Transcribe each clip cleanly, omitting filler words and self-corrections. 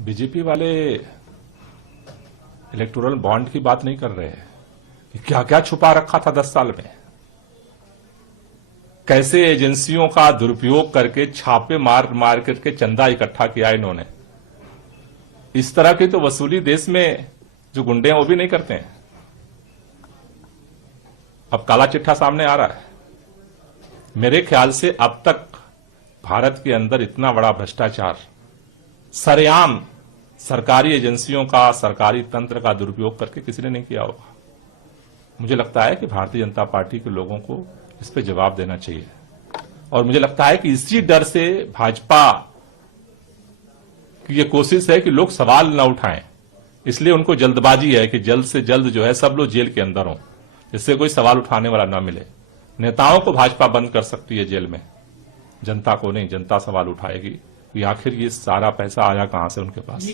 BJP वाले electoral bond की बात नहीं कर रहे हैं कि क्या क्या छुपा रखा था 10 साल में, कैसे एजेंसियों का दुरुपयोग करके छापे मार मार करके चंदा इकट्ठा किया इन्होंने। इस तरह की तो वसूली देश में जो गुंडे हैं वो भी नहीं करते हैं। अब काला चिट्ठा सामने आ रहा है। मेरे ख्याल से अब तक भारत के अंदर इतना बड़ा भ्रष्टाचार, सरेआम सरकारी एजेंसियों का, सरकारी तंत्र का दुरुपयोग करके किसी ने नहीं किया होगा। मुझे लगता है कि भारतीय जनता पार्टी के लोगों को इस पे जवाब देना चाहिए, और मुझे लगता है कि इसी डर से भाजपा की ये कोशिश है कि लोग सवाल न उठाएं, इसलिए उनको जल्दबाजी है कि जल्द से जल्द जो है सब लोग जेल के अंदर हों, जिससे कोई सवाल उठाने वाला ना मिले। नेताओं को भाजपा बंद कर सकती है जेल में, जनता को नहीं। जनता सवाल उठाएगी कि आखिर ये सारा पैसा आया कहां से उनके पास।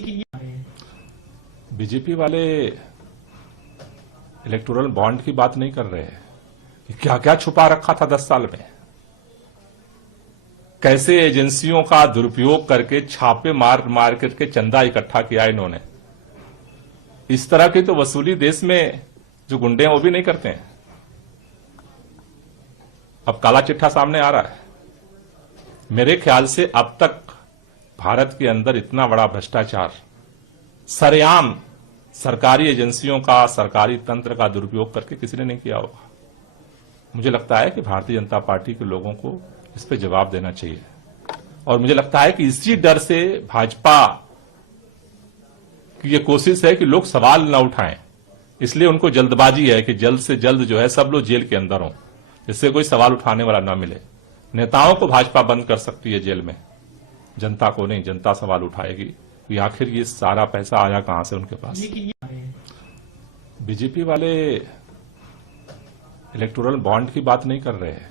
बीजेपी वाले इलेक्टोरल बॉन्ड की बात नहीं कर रहे हैं कि क्या क्या छुपा रखा था 10 साल में, कैसे एजेंसियों का दुरुपयोग करके छापे मार मार करके चंदा इकट्ठा किया इन्होंने। इस तरह की तो वसूली देश में जो गुंडे हैं वो भी नहीं करते हैं। अब काला चिट्ठा सामने आ रहा है। मेरे ख्याल से अब तक भारत के अंदर इतना बड़ा भ्रष्टाचार, सरेआम सरकारी एजेंसियों का, सरकारी तंत्र का दुरुपयोग करके किसी ने नहीं किया होगा। मुझे लगता है कि भारतीय जनता पार्टी के लोगों को इस पे जवाब देना चाहिए, और मुझे लगता है कि इसी डर से भाजपा की ये कोशिश है कि लोग सवाल न उठाएं, इसलिए उनको जल्दबाजी है कि जल्द से जल्द जो है सब लोग जेल के अंदर हों, जिससे कोई सवाल उठाने वाला ना मिले। नेताओं को भाजपा बंद कर सकती है जेल में, जनता को नहीं। जनता सवाल उठाएगी कि आखिर ये सारा पैसा आया कहां से उनके पास। बीजेपी वाले इलेक्टोरल बॉन्ड की बात नहीं कर रहे हैं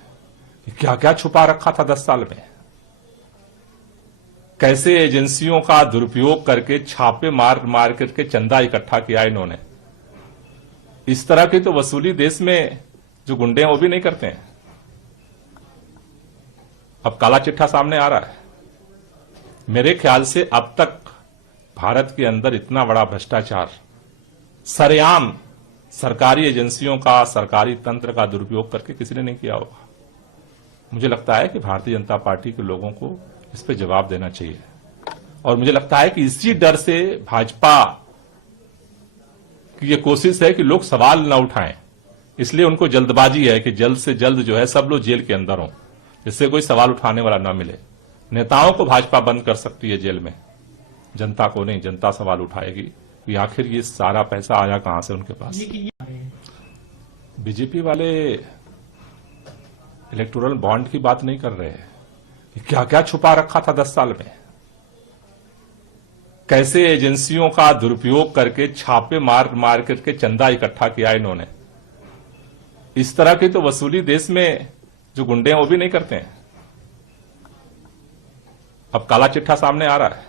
कि क्या क्या छुपा रखा था 10 साल में, कैसे एजेंसियों का दुरुपयोग करके छापे मार मार करके चंदा इकट्ठा किया इन्होंने। इस तरह की तो वसूली देश में जो गुंडे हैं वो भी नहीं करते हैं। अब काला चिट्ठा सामने आ रहा है। मेरे ख्याल से अब तक भारत के अंदर इतना बड़ा भ्रष्टाचार, सरेआम सरकारी एजेंसियों का, सरकारी तंत्र का दुरुपयोग करके किसी ने नहीं किया होगा। मुझे लगता है कि भारतीय जनता पार्टी के लोगों को इस पे जवाब देना चाहिए, और मुझे लगता है कि इसी डर से भाजपा की ये कोशिश है कि लोग सवाल न उठाएं, इसलिए उनको जल्दबाजी है कि जल्द से जल्द जो है सब लोग जेल के अंदर हों, जिससे कोई सवाल उठाने वाला ना मिले। नेताओं को भाजपा बंद कर सकती है जेल में, जनता को नहीं। जनता सवाल उठाएगी कि आखिर ये सारा पैसा आया कहां से उनके पास। बीजेपी वाले इलेक्टोरल बॉन्ड की बात नहीं कर रहे हैं कि क्या क्या छुपा रखा था 10 साल में, कैसे एजेंसियों का दुरुपयोग करके छापे मार मार करके चंदा इकट्ठा किया इन्होंने। इस तरह की तो वसूली देश में जो गुंडे हैं वो भी नहीं करते हैं। अब काला चिट्ठा सामने आ रहा है।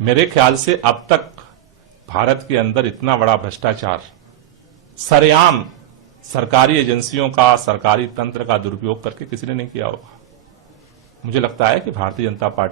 मेरे ख्याल से अब तक भारत के अंदर इतना बड़ा भ्रष्टाचार, सरेआम सरकारी एजेंसियों का, सरकारी तंत्र का दुरुपयोग करके किसी ने नहीं किया होगा। मुझे लगता है कि भारतीय जनता पार्टी